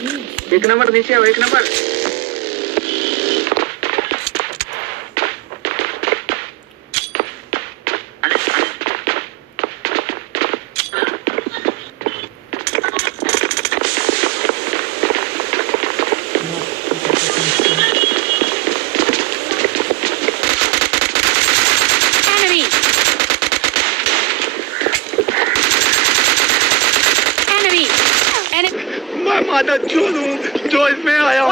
एक नंबर नीचे आओ, एक नंबर। Enemy! Enemy! Enemy! मैं माता चोद हूँ जो इसमें आया हूँ।